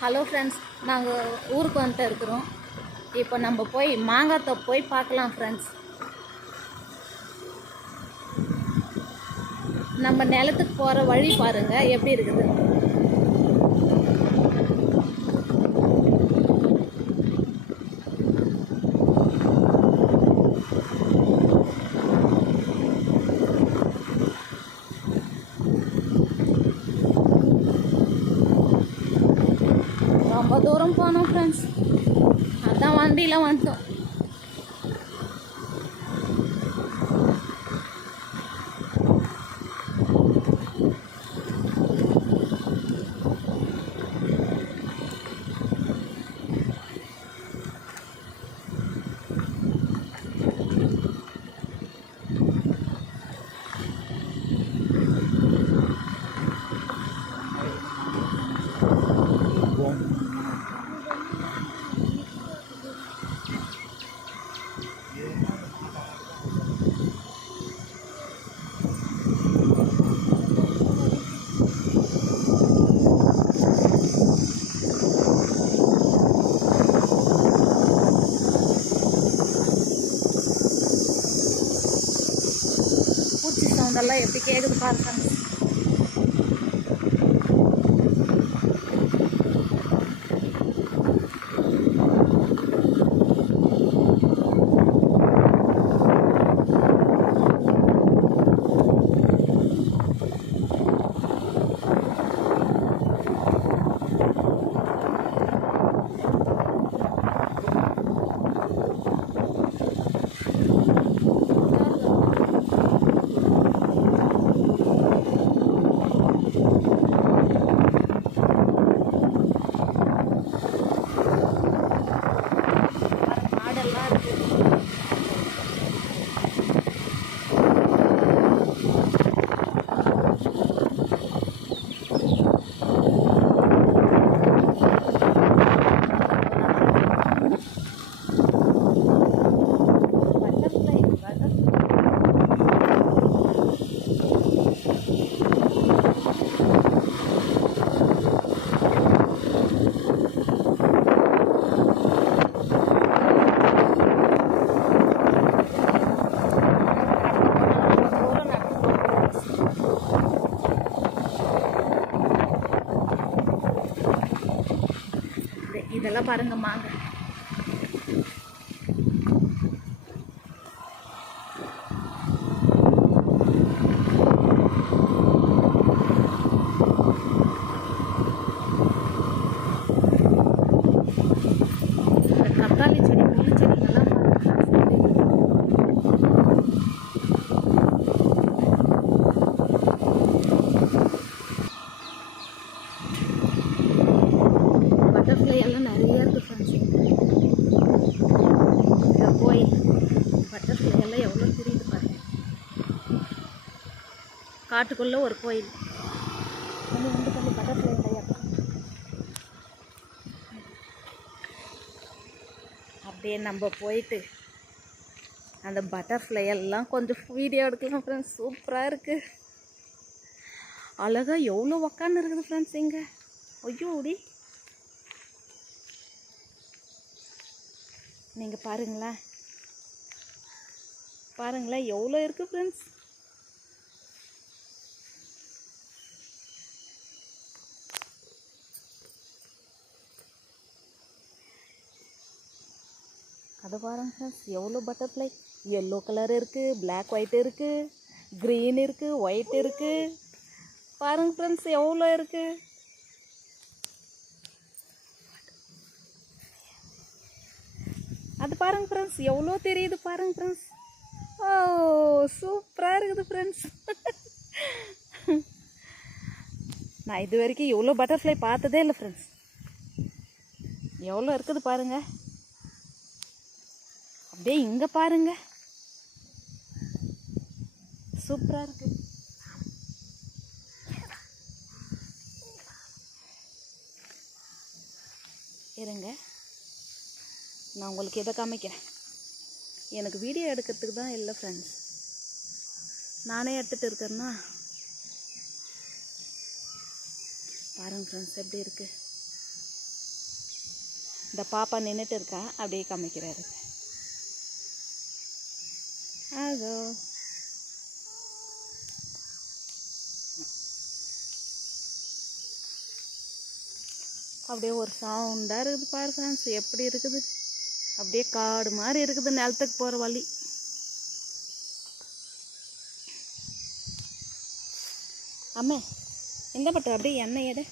Hello friends, நாங்கள் ஊருக்கு வந்துட்டு இருக்கிறோம். இப்போ நம்ம போய் மாங்காய் தோப்பு போய் பார்க்கலாம் ஃப்ரெண்ட்ஸ். நம்ம நிலத்துக்கு போகிற வழி பாருங்கள் எப்படி இருக்குது. ரொம்ப தூரம் போனோம் ஃப்ரெண்ட்ஸ், அதான் வண்டியில் வந்துட்டோம். பூச்சி சவுண்டெல்லாம் எப்படி கேட்குது பாருங்க. இதெல்லாம் பாருங்க மாங்க. தக்காளி செடி, முள்ளு செடிங்கெல்லாம் பட்டர்ஃப்ளை எல்லாம் நிறைய இருக்குது ஃப்ரெண்ட்ஸ். கோயில் பட்டர்ஃப்ளை எல்லாம் எவ்வளோ தெரியுது பாருங்க. காட்டுக்குள்ளே ஒரு கோயில் கொஞ்சம் பட்டர்ஃப்ளை நிறையா. அப்படியே நம்ம போயிட்டு அந்த பட்டர்ஃப்ளை எல்லாம் கொஞ்சம் வீடியோ எடுக்கலாம் ஃப்ரெண்ட்ஸ். சூப்பராக இருக்குது, அழகாக எவ்வளோ உக்காந்து இருக்குது ஃப்ரெண்ட்ஸ் இங்கே. ஐயோ ஓடி நீங்கள் பாருங்களேன் எவ்வளோ இருக்குது ஃப்ரெண்ட்ஸ். அதை பாருங்க ஃப்ரெண்ட்ஸ், எவ்வளோ பட்டர்ஃப்ளை. எல்லோ கலர் இருக்குது, பிளாக் ஒயிட் இருக்குது, க்ரீன் இருக்குது, ஒயிட் இருக்குது. பாருங்க ஃப்ரெண்ட்ஸ் எவ்வளோ இருக்குது. அது பாருங்க ஃப்ரெண்ட்ஸ் எவ்வளோ தெரியுது பாருங்க ஃப்ரெண்ட்ஸ். ஓ சூப்பராக இருக்குது ஃப்ரெண்ட்ஸ். நான் இது வரைக்கும் எவ்வளோ பட்டர்ஃப்ளை பார்த்ததே இல்லை ஃப்ரெண்ட்ஸ். எவ்வளோ இருக்குது பாருங்க. அப்படியே இங்கே பாருங்க, சூப்பராக இருக்குது. இருங்க, நான் உங்களுக்கு எதை காமிக்கிறேன். எனக்கு வீடியோ எடுக்கிறதுக்கு தான் இல்லை ஃப்ரெண்ட்ஸ், நானே எடுத்துகிட்டு இருக்கேன்னா பாருங்கள் ஃப்ரெண்ட்ஸ் எப்படி இருக்குது. இந்த பாப்பா நின்றுட்டு இருக்கா, அப்படியே காமிக்கிறாரு. அதோ அப்படியே ஒரு சவுண்டாக இருக்குது பாரு ஃப்ரெண்ட்ஸ், எப்படி இருக்குது. அப்படியே காடு மாதிரி இருக்குது நிலத்துக்கு போகிற வழி. அம்மே எந்த பட்டு அப்படியே எண்ணெய் எடை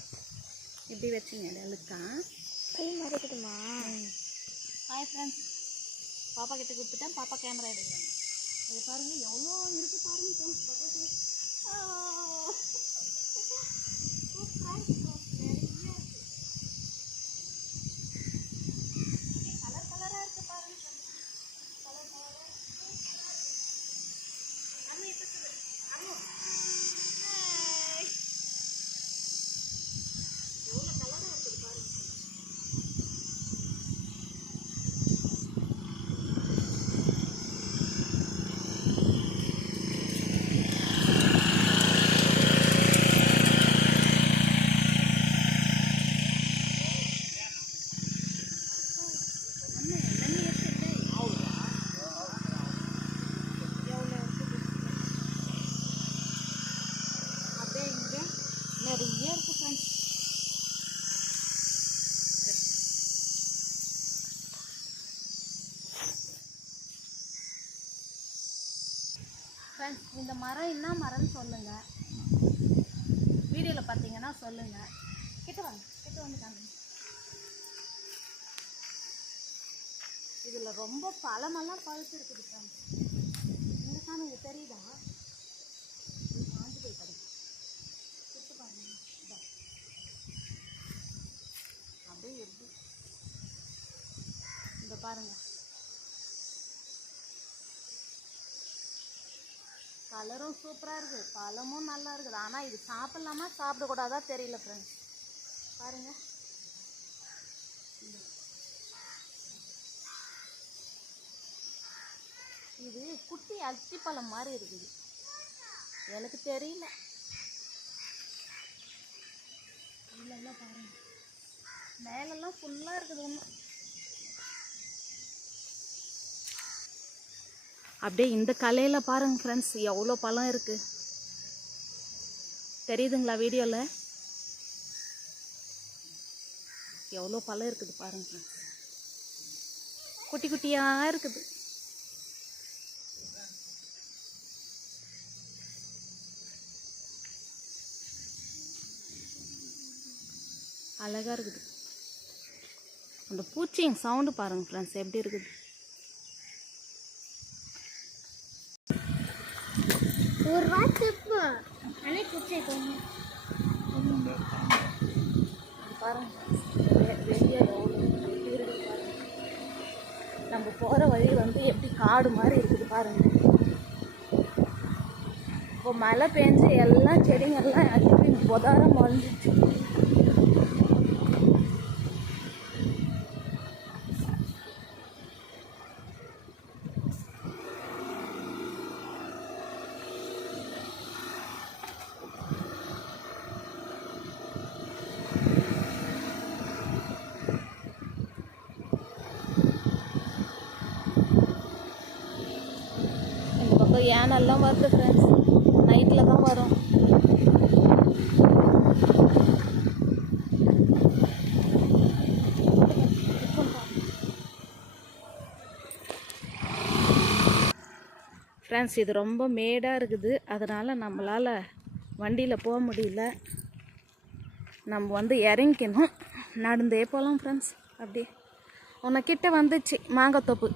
இப்படி வச்சுங்க அழுக்கா கை மறைக்கட்டுமா? ஹாய் ஃப்ரெண்ட்ஸ், பாப்பா கிட்ட கொடுத்துட்டேன். பாப்பா கேமரா எடுக்கிறேன். இது பாருங்கள் எவ்வளோ இருக்குது பாருங்கள் ஃப்ரெண்ட்ஸ். பக்கத்து கலர் கலராக இருக்குது பாருங்கள் ஃப்ரெண்ட்ஸ். கலர் கலராக அம்மா இருக்குது. அம்மா எவ்வளோ கலராக இருக்குது பாருங்கள். நிறைய இருக்குது ஃப்ரெண்ட்ஸ். ஃப்ரெண்ட்ஸ், இந்த மரம் என்ன மரம்னு சொல்லுங்கள், வீடியோவில் பார்த்தீங்கன்னா சொல்லுங்கள். கிட்ட வாங்க, கிட்ட வந்து காமிங்க. இதில் ரொம்ப பழமெல்லாம் பழுத்து இருக்குது ஃப்ரெண்ட்ஸ். இந்த காமிங்க தெரியுதா? காஞ்சி போய் கிடைக்கும். கிட்ட பாருங்க. அப்படியே எப்படி இந்த பாருங்கள், கலரும் சூப்பராக இருக்குது, பழமும் நல்லா இருக்குது. ஆனால் இது சாப்பிட்லாமா சாப்பிடக்கூடாதா தெரியல ஃப்ரெண்ட்ஸ். பாருங்கள், இது குட்டி அத்திப்பழம் மாதிரி இருக்குது. எனக்கு தெரியல. இல்லைல்லாம் பாருங்கள், மேலெல்லாம் ஃபுல்லாக இருக்குது. ஒன்று அப்படியே இந்த கலையில் பாருங்கள் ஃப்ரெண்ட்ஸ், எவ்வளோ பழம் இருக்குது தெரியுதுங்களா? வீடியோவில் எவ்வளோ பழம் இருக்குது பாருங்கள் ஃப்ரெண்ட்ஸ். குட்டி குட்டியாக இருக்குது. அழகாக இருக்குது. அந்த பூச்சிங்க சவுண்டு பாருங்கள் ஃப்ரெண்ட்ஸ் எப்படி இருக்குது. ஒரு வாட்ஸ்அப்பு அனே குச்சை போங்க பாருங்கள். வெளியே எவ்வளோ வெட்டி இருக்குது பாருங்கள். நம்ம போகிற வழி வந்து எப்படி காடு மாதிரி இருக்குது பாருங்கள். இப்போ மழை பெஞ்சு எல்லாம் செடிங்கெல்லாம் அடிப்பி பொதாரம் மொழிஞ்சிச்சு. யானெல்லாம் வருது ஃப்ரெண்ட்ஸ், நைட்டில் தான் வரும். ஃப்ரெண்ட்ஸ், இது ரொம்ப மேடாக இருக்குது, அதனால் நம்மளால் வண்டியில் போக முடியல. நம்ம வந்து இறங்கிக்கணும், நடந்தே போகலாம் ஃப்ரெண்ட்ஸ். அப்படியே உனக்கிட்ட வந்துச்சு மாங்காய் தோப்பு.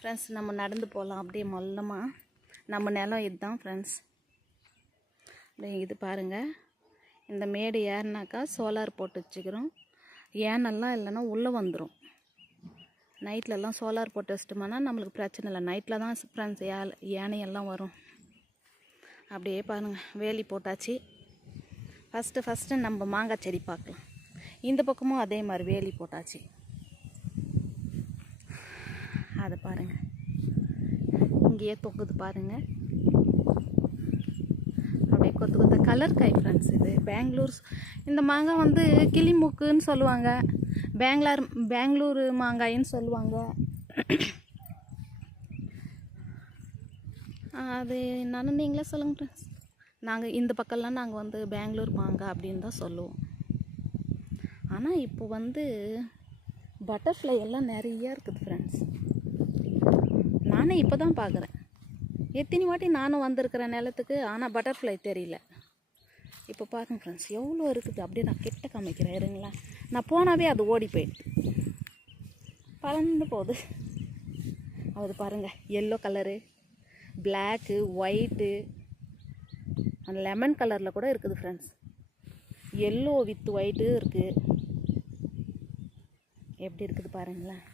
ஃப்ரெண்ட்ஸ், நம்ம நடந்து போகலாம் அப்படியே மொல்லமாக. நம்ம நிலம் இதுதான் ஃப்ரெண்ட்ஸ். இது பாருங்கள், இந்த மேடு ஏறினாக்கா சோலார் போட்டு வச்சுக்கிறோம். ஏனெல்லாம் இல்லைன்னா உள்ளே வந்துடும். நைட்லலாம் சோலார் போட்டு வச்சிட்டோம்னா நம்மளுக்கு பிரச்சனை இல்லை. நைட்டில் தான் ஃப்ரெண்ட்ஸ் யானையெல்லாம் வரும். அப்படியே பாருங்கள், வேலி போட்டாச்சு. ஃபஸ்ட்டு நம்ம மாங்காய் செடி பார்க்கலாம். இந்த பக்கமும் அதே மாதிரி வேலி போட்டாச்சு. அதை பாருங்கள், இங்கேயே தொங்குது பாருங்கள். அப்படியே கொத்து கொத்த கலர் காய் ஃப்ரெண்ட்ஸ். இது பெங்களூர் இந்த மாங்காய் வந்து கிளிமுக்குன்னு சொல்லுவாங்க, பெங்களூர் மாங்காயின்னு சொல்லுவாங்க. அது என்னன்னு நீங்களே சொல்லுங்கள் ஃப்ரெண்ட்ஸ். நாங்கள் இந்த பக்கம்லாம் நாங்கள் வந்து பெங்களூர் மாங்காய் அப்படின்னு தான் சொல்லுவோம். ஆனால் இப்போ வந்து பட்டர்ஃப்ளை எல்லாம் நிறையா இருக்குது ஃப்ரெண்ட்ஸ். நானே இப்போ தான் பார்க்குறேன். எத்தனை வாட்டி நானும் வந்திருக்கிறேன் நிலத்துக்கு, ஆனால் பட்டர்ஃப்ளை தெரியல. இப்போ பாருங்கள் ஃப்ரெண்ட்ஸ் எவ்வளோ இருக்குது. அப்படியே நான் கிட்ட காமிக்கிறேன் இருங்களா. நான் போனாவே அது ஓடி போயிடுது, பறந்து போகுது. அது பாருங்கள், எல்லோ கலரு, பிளாக்கு, ஒயிட்டு, அந்த லெமன் கலரில் கூட இருக்குது ஃப்ரெண்ட்ஸ். எல்லோ வித் ஒயிட்டு இருக்குது. எப்படி இருக்குது பாருங்களேன்.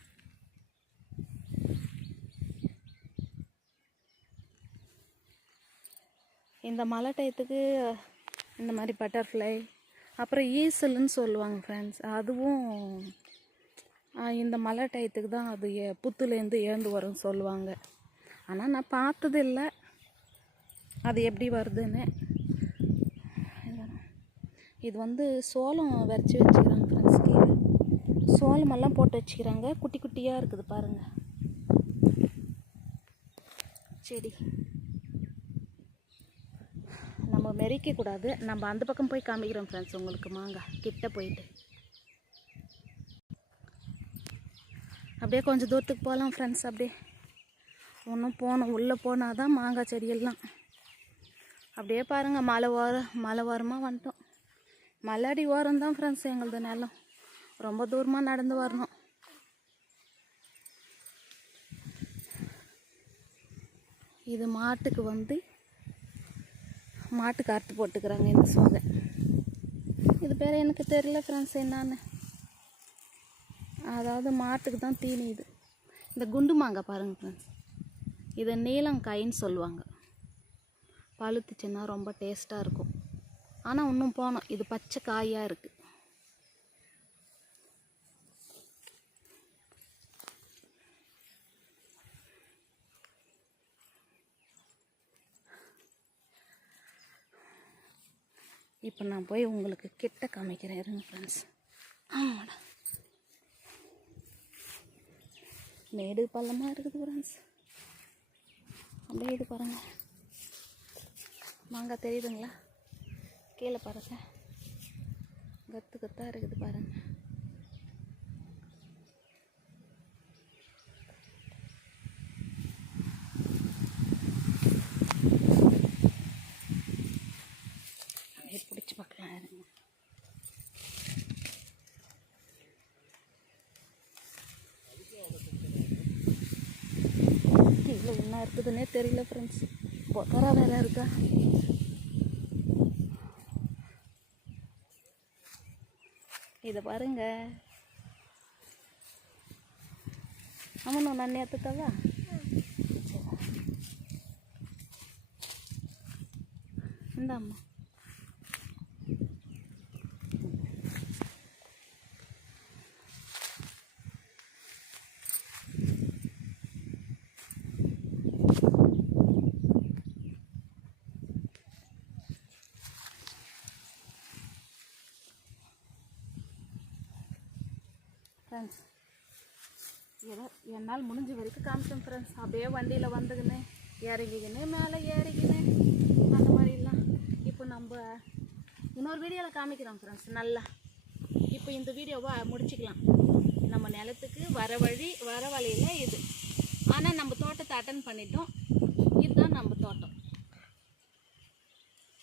இந்த மழை டயத்துக்கு இந்த மாதிரி பட்டர்ஃப்ளை, அப்புறம் ஈசல்னு சொல்லுவாங்க ஃப்ரெண்ட்ஸ். அதுவும் இந்த மழை டயத்துக்கு தான் அது புத்துலேருந்து எழுந்து வரும்னு சொல்லுவாங்க. ஆனால் நான் பார்த்தது இல்லை அது எப்படி வருதுன்னு. இது வந்து சோளம் விரைச்சி வச்சுக்கிறாங்க ஃப்ரெண்ட்ஸ். கீழே சோளமெல்லாம் போட்டு வச்சுக்கிறாங்க, குட்டி குட்டியாக இருக்குது பாருங்கள் செடி. நம்ம மெரிக்கக்கூடாது, நம்ம அந்த பக்கம் போய் காமிக்கிறோம் ஃப்ரெண்ட்ஸ் உங்களுக்கு மாங்காய் கிட்ட போயிட்டு. அப்படியே கொஞ்சம் தூரத்துக்கு போகலாம் ஃப்ரெண்ட்ஸ். அப்படியே ஒன்றும் போகணும், உள்ளே போனால் தான் மாங்காய் செடியெல்லாம். அப்படியே பாருங்கள், மலை ஓரமாக வந்துட்டோம். மலையடி ஓரம் தான் ஃப்ரெண்ட்ஸ் எங்களது நிலம். ரொம்ப தூரமாக நடந்து வரணும். இது மாட்டுக்கு வந்து மாட்டுக்கு அறுத்து போட்டுக்கிறாங்க இந்த சோகை. இது பேர் எனக்கு தெரியல ஃப்ரெண்ட்ஸ் என்னான்னு. அதாவது மாட்டுக்கு தான் தீனி இது. இந்த குண்டு மாங்காய் பாருங்கள் ஃப்ரெண்ட்ஸ், இதை நீலங்காயின்னு சொல்லுவாங்க. பழுத்துச்சுன்னா ரொம்ப டேஸ்ட்டாக இருக்கும். ஆனால் இன்னும் போனோம், இது பச்சை காயாக இருக்குது. இப்போ நான் போய் உங்களுக்கு கிட்ட காமிக்கிறேன் இருங்க ஃப்ரெண்ட்ஸ். ஆமாடா, மேடு பள்ளமாக இருக்குது ஃப்ரெண்ட்ஸ். அப்படியே இது பாருங்கள், மாங்காய் தெரியுதுங்களா? கீழே பாருங்க, கத்து கத்தாக இருக்குது பாருங்கள். பிடிச்சி பார்க்கலாம் இருங்க. இவ்வளோ என்ன இருக்குதுன்னே தெரியல ஃப்ரெண்ட்ஸ். பொக்கரா வேற இருக்கா. இதை பாருங்க. ஆமாம், நான் நேற்றுத்தாவா இந்த அம்மா ஃப்ரெண்ட்ஸ். ஏதோ என்னால் முடிஞ்ச வரைக்கும் காமிச்சேன் ஃப்ரெண்ட்ஸ். அப்படியே வண்டியில் வந்துக்கின்னு இறங்கிக்கின்னு மேலே ஏறிக்கின்னு அந்த மாதிரிலாம். இப்போ நம்ம இன்னொரு வீடியோவில் காமிக்கிறோம் ஃப்ரெண்ட்ஸ் நல்லா. இப்போ இந்த வீடியோவை முடிச்சுக்கலாம். நம்ம நிலத்துக்கு வர வழியில் இது. ஆனால் நம்ம தோட்டத்தை அட்டன் பண்ணிட்டோம். இதுதான் நம்ம தோட்டம்.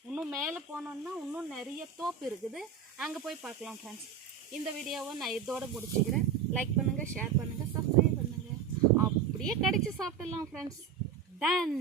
இன்னும் மேலே போனோம்னா இன்னும் நிறைய தோப்பு இருக்குது, அங்கே போய் பார்க்கலாம் ஃப்ரெண்ட்ஸ். இந்த வீடியோவை நான் இதோட முடிச்சுக்கிறேன். லைக் பண்ணுங்கள், ஷேர் பண்ணுங்கள், சப்ஸ்கிரைப் பண்ணுங்கள். அப்படியே கடிச்சு சாப்பிடலாம் ஃப்ரெண்ட்ஸ். டன்.